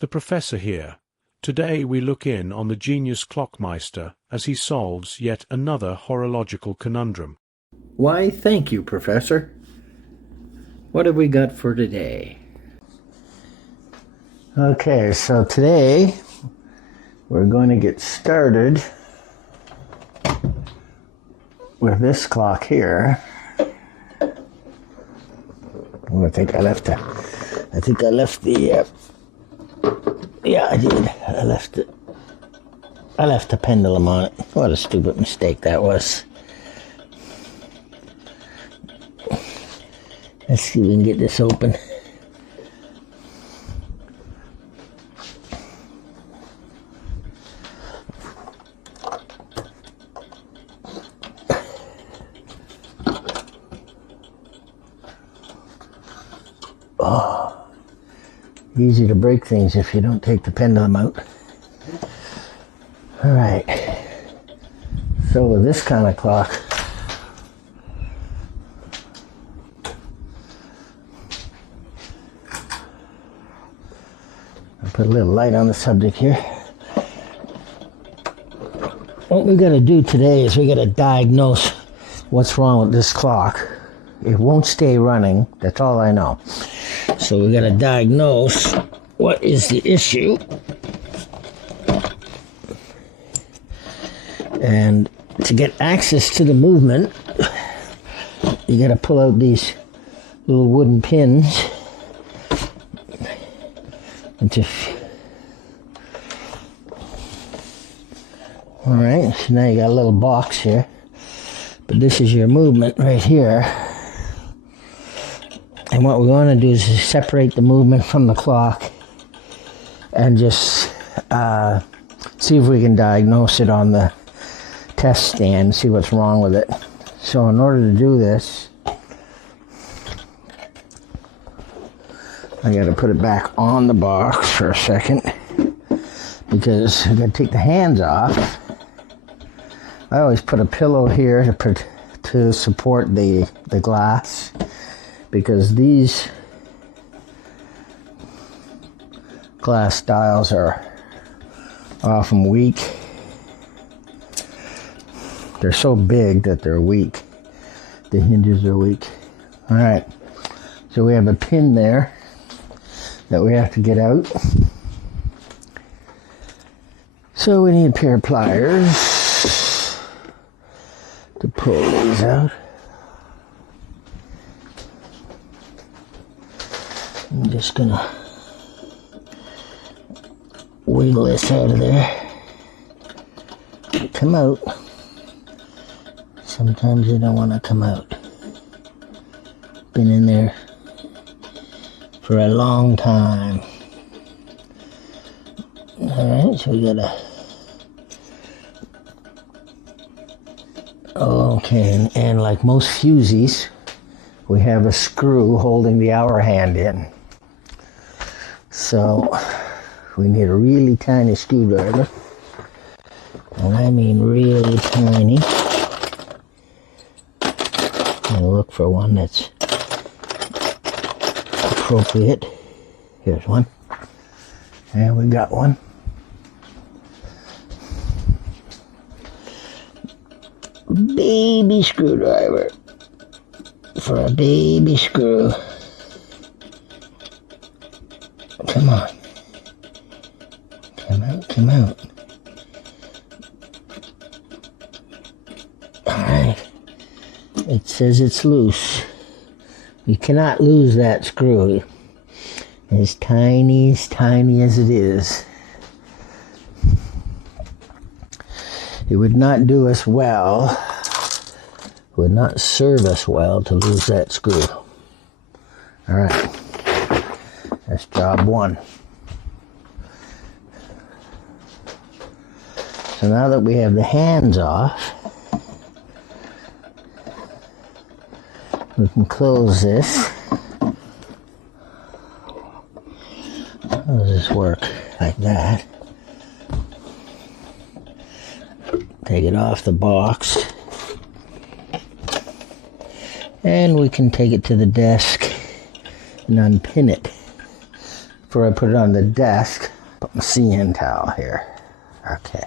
the Professor here. Today we look in on the genius clockmeister as he solves yet another horological conundrum. Why, thank you, Professor. What have we got for today? Okay, so today we're going to get started with this clock here. I think I left the yeah, I did. I left the pendulum on it. What a stupid mistake that was. Let's see if we can get this open. Oh, easy to break things if you don't take the pendulum out. All right. So with this kind of clock, I'll put a little light on the subject here. What we got to do today is we got to diagnose what's wrong with this clock. It won't stay running. That's all I know. So we got to diagnose what is the issue. And to get access to the movement, you got to pull out these little wooden pins. And all right, so now you got a little box here. But this is your movement right here. And what we want to do is separate the movement from the clock and just see if we can diagnose it on the test stand, see what's wrong with it. So in order to do this, I got to put it back on the box for a second because I got to take the hands off. I always put a pillow here to support the glass, because these glass dials are often weak. They're so big that they're weak. The hinges are weak. All right, so we have a pin there that we have to get out. So we need a pair of pliers to pull these out. I'm just gonna wiggle this out of there. Come out. Sometimes you don't want to come out. Been in there for a long time. Alright, so we gotta... Okay, and like most fusees, we have a screw holding the hour hand in. So we need a really tiny screwdriver, and I mean really tiny. I'll look for one that's appropriate. Here's one, and we got one. Baby screwdriver for a baby screw. Come on. Come out, come out. Alright. It says it's loose. You cannot lose that screw. As tiny as it is. It would not do us well, would not serve us well to lose that screw. Alright. That's job one. So now that we have the hands off, we can close this. How does this work? Like that. Take it off the box. And we can take it to the desk and unpin it. before I put it on the desk, put my CN towel here. Okay.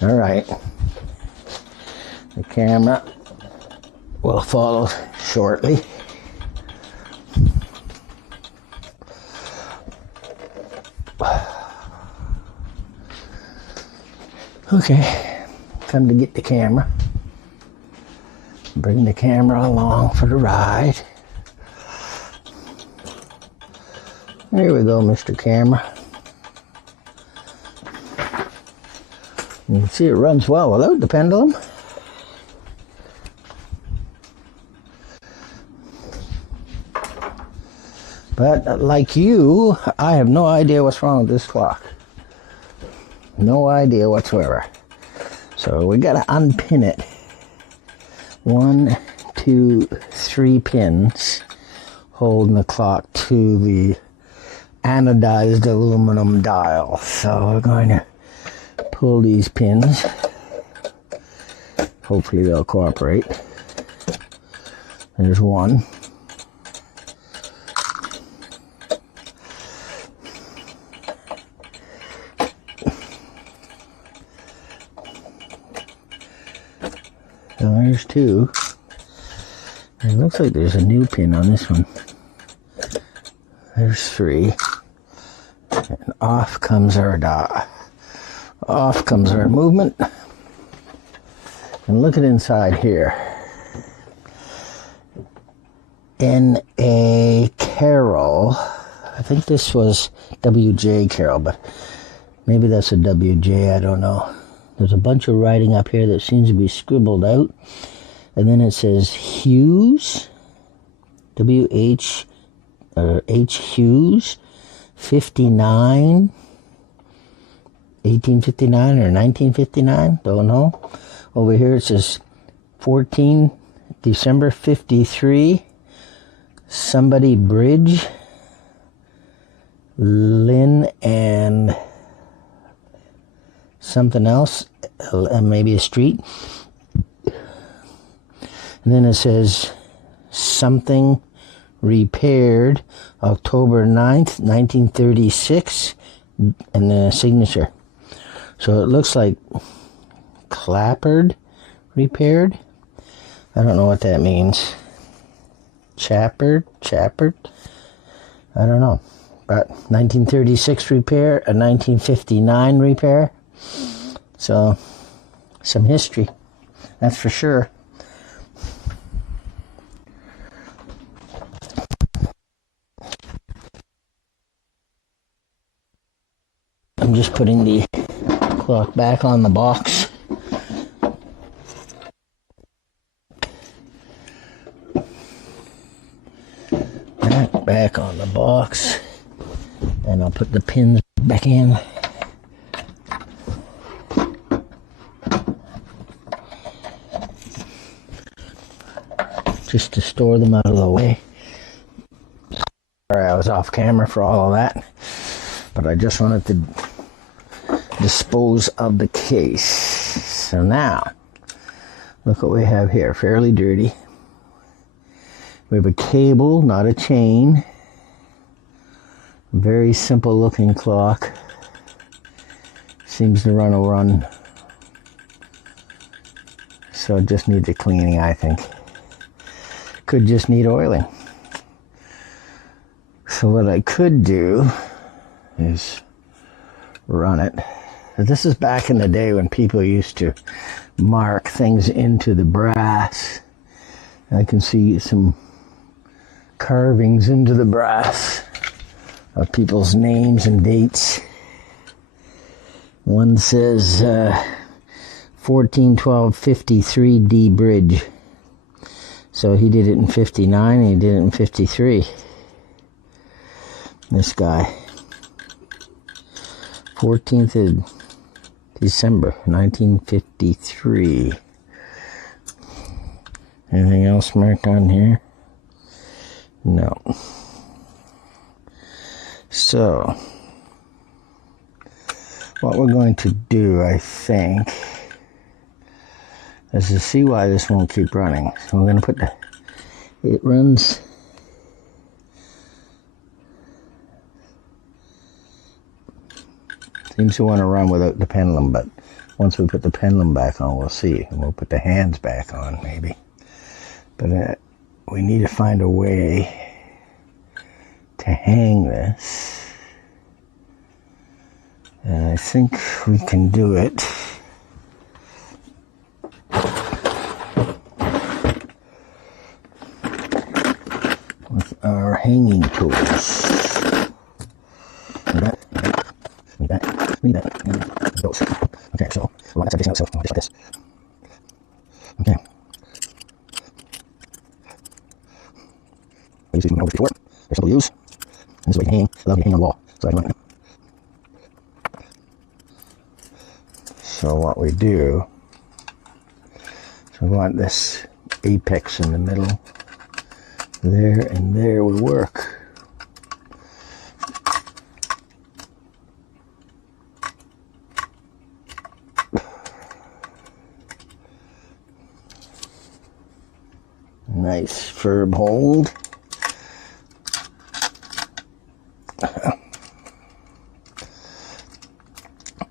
All right. The camera will follow shortly. Okay, time to get the camera. Bring the camera along for the ride. There we go, Mr. Camera. You can see it runs well without the pendulum. But like you, I have no idea what's wrong with this clock. No idea whatsoever. So we gotta unpin it. 1, 2, 3 pins holding the clock to the anodized aluminum dial. So we're going to pull these pins. Hopefully they'll cooperate. There's one. So there's 2. It looks like there's a new pin on this one. There's 3. And off comes our off comes our movement. And look at inside here. In a Carol, I think this was WJ Carol, but maybe that's a WJ, I don't know. There's a bunch of writing up here that seems to be scribbled out. And then it says Hughes, H Hughes, 59, 1859 or 1959, don't know. Over here it says 14 December 53, somebody Bridge, Lynn and something else, maybe a street. And then it says something repaired October 9th, 1936, and then a signature. So it looks like clappered repaired. I don't know what that means. Chappered, I don't know. But 1936 repair, a 1959 repair. So some history, that's for sure. I'm just putting the clock back on the box. Back on the box. And I'll put the pins back in. Just to store them out of the way. Sorry, I was off camera for all of that. But I just wanted to dispose of the case. So now, look what we have here. Fairly dirty. We have a cable, not a chain. Very simple looking clock. Seems to run a run. So it just needs a cleaning, I think. Could just need oiling. So what I could do is run it. This is back in the day when people used to mark things into the brass. I can see some carvings into the brass of people's names and dates. One says 14/12/53 D Bridge. So he did it in 59 and he did it in 53. This guy. 14th of December 1953. Anything else marked on here? No. So, what we're going to do, I think, is to see why this won't keep running. So I'm going to put it runs Seems to want to run without the pendulum, but once we put the pendulum back on, we'll see. And we'll put the hands back on, maybe. But we need to find a way to hang this. And I think we can do it with our hanging tools. Okay, so we want to set this out, so just like this. Okay. I used these over before. They're simple to use. And this is what you hang. Allow you to hang on the wall. So I can run it. So what we do, so we want this apex in the middle. There and there will work. Nice firm hold.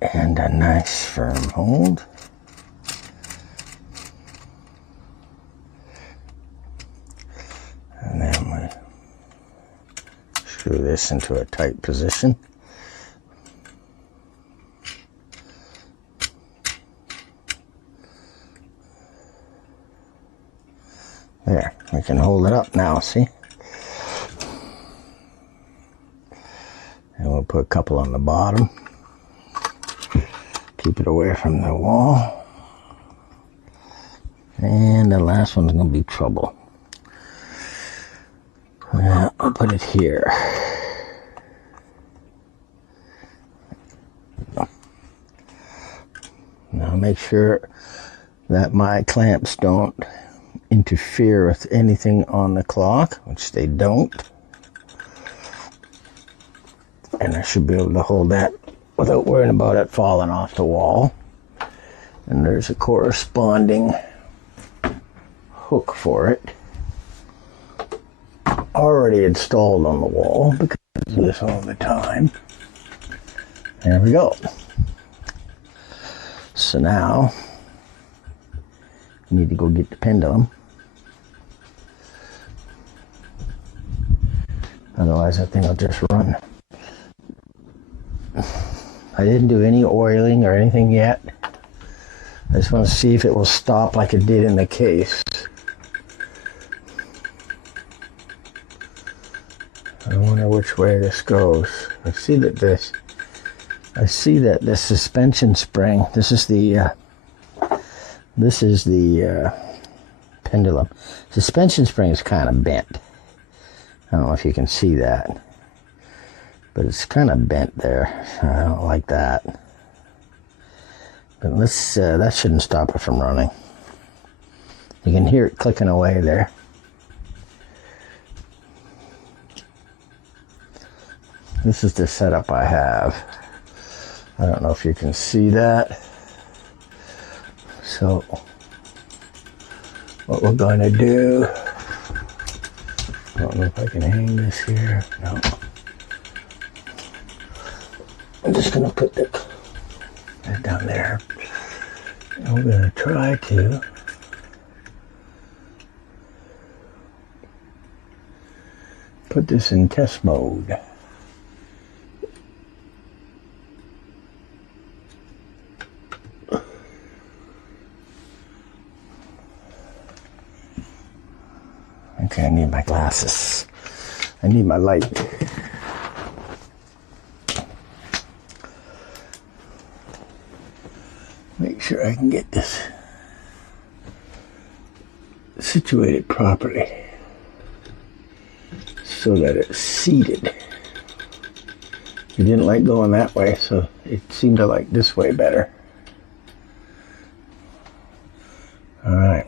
And a nice firm hold. And then we screw this into a tight position. There, we can hold it up now, see? And we'll put a couple on the bottom. Keep it away from the wall. And the last one's going to be trouble. I'll put it here. Now make sure that my clamps don't interfere with anything on the clock, which they don't. And I should be able to hold that without worrying about it falling off the wall. And there's a corresponding hook for it already installed on the wall because I do this all the time. There we go. So now you need to go get the pendulum. Otherwise that thing will just run. I didn't do any oiling or anything yet. I just want to see if it will stop like it did in the case. I wonder which way this goes. I see that this suspension spring, this is the pendulum. Suspension spring is kind of bent. I don't know if you can see that, but it's kind of bent there. I don't like that. But let's, that shouldn't stop it from running. You can hear it clicking away there. This is the setup I have. I don't know if you can see that. So what we're going to do, I don't know if I can hang this here. No. I'm just going to put that down there. And we're going to try to put this in test mode. Okay, I need my glasses. I need my light. Make sure I can get this situated properly so that it's seated. It didn't like going that way, so it seemed to like this way better. All right.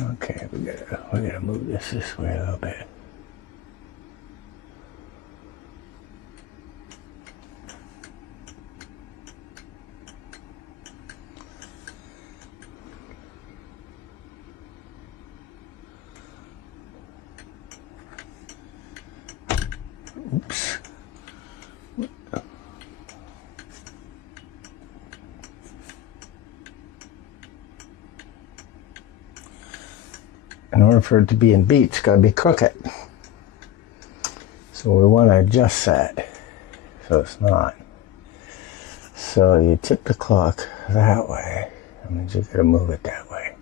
Okay, we gotta move this way a little bit. Oops. In order for it to be in beat, it's got to be crooked. So we want to adjust that so it's not. So you tip the clock that way. That means you've got to move it that way.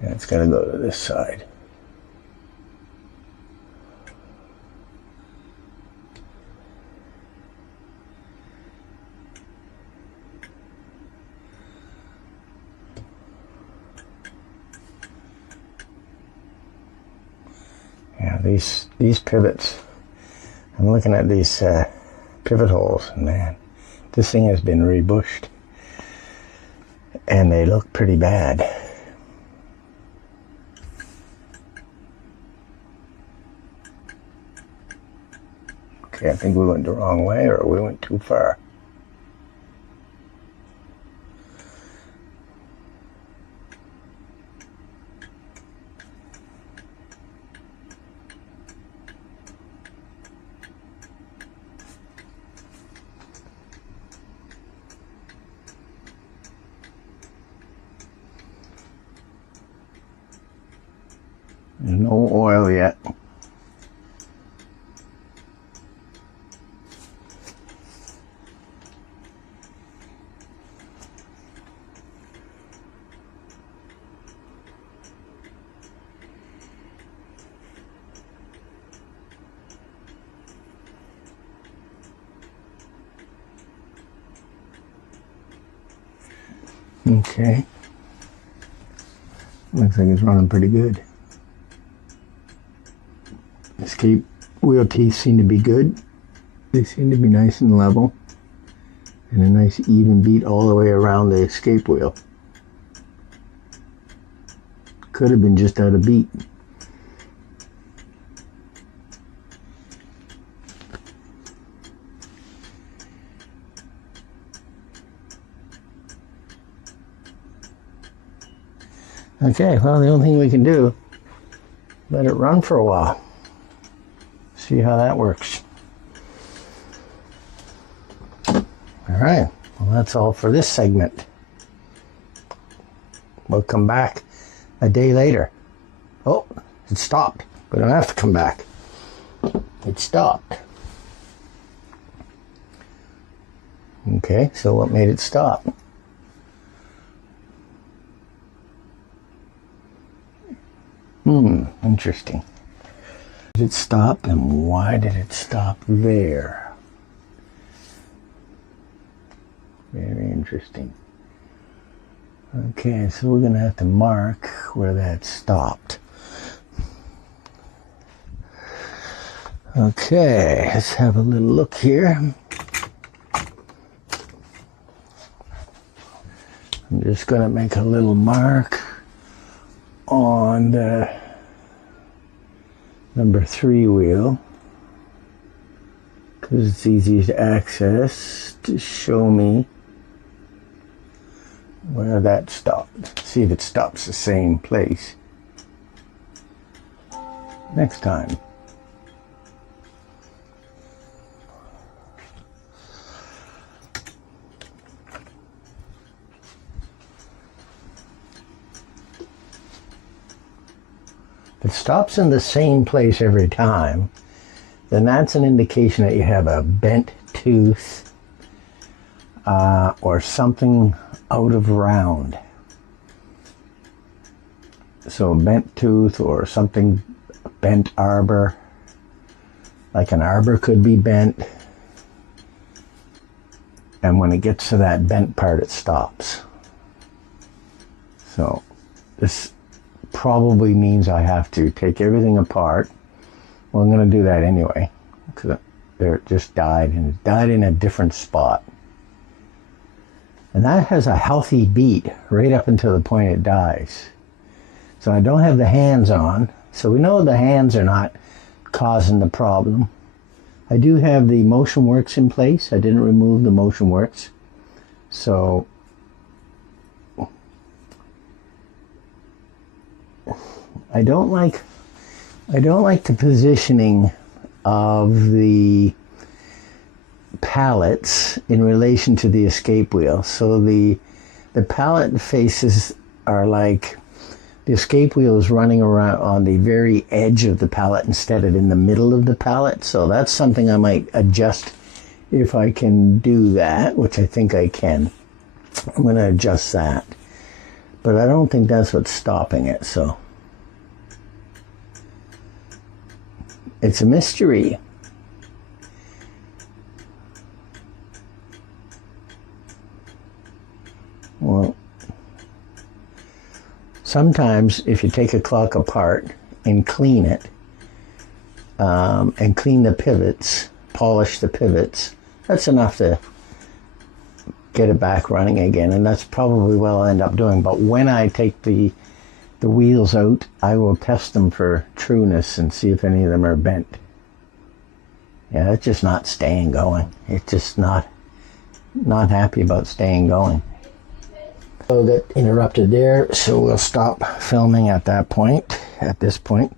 And it's got to go to this side. Yeah, these pivots. I'm looking at these pivot holes, and man, this thing has been rebushed, and they look pretty bad. Okay, I think we went the wrong way, or we went too far. There's no oil yet. Okay. Looks like it's running pretty good. Escape wheel teeth seem to be good. They seem to be nice and level. And a nice even beat all the way around the escape wheel. Could have been just out of beat. Okay, well, the only thing we can do, let it run for a while. See how that works. All right, well, that's all for this segment. We'll come back a day later. Oh, it stopped. We don't have to come back. It stopped. Okay, so what made it stop? Interesting. Did it stop, and why did it stop there? Very interesting. Okay, so we're going to have to mark where that stopped. Okay, let's have a little look here. I'm just going to make a little mark on the number 3 wheel because it's easy to access to show me where that stopped. See if it stops the same place next time. If it stops in the same place every time, then that's an indication that you have a bent tooth or something out of round. So a bent tooth or something, bent arbor, like an arbor could be bent, and when it gets to that bent part it stops. So this probably means I have to take everything apart. Well, I'm going to do that anyway because it just died, and it died in a different spot. And that has a healthy beat right up until the point it dies. So I don't have the hands on, so we know the hands are not causing the problem. I do have the motion works in place. I didn't remove the motion works. So I don't like I don't like the positioning of the pallets in relation to the escape wheel. So the pallet faces are like the escape wheel is running around on the very edge of the pallet instead of in the middle of the pallet. So that's something I might adjust if I can do that, which I think I can. I'm going to adjust that. But I don't think that's what's stopping it, so it's a mystery. Well, sometimes if you take a clock apart and clean it, and clean the pivots, polish the pivots, that's enough to get it back running again, and that's probably what I'll end up doing. But when I take the wheels out, I will test them for trueness and see if any of them are bent. Yeah, it's just not staying going. It's just not happy about staying going. So got interrupted there, so we'll stop filming at this point.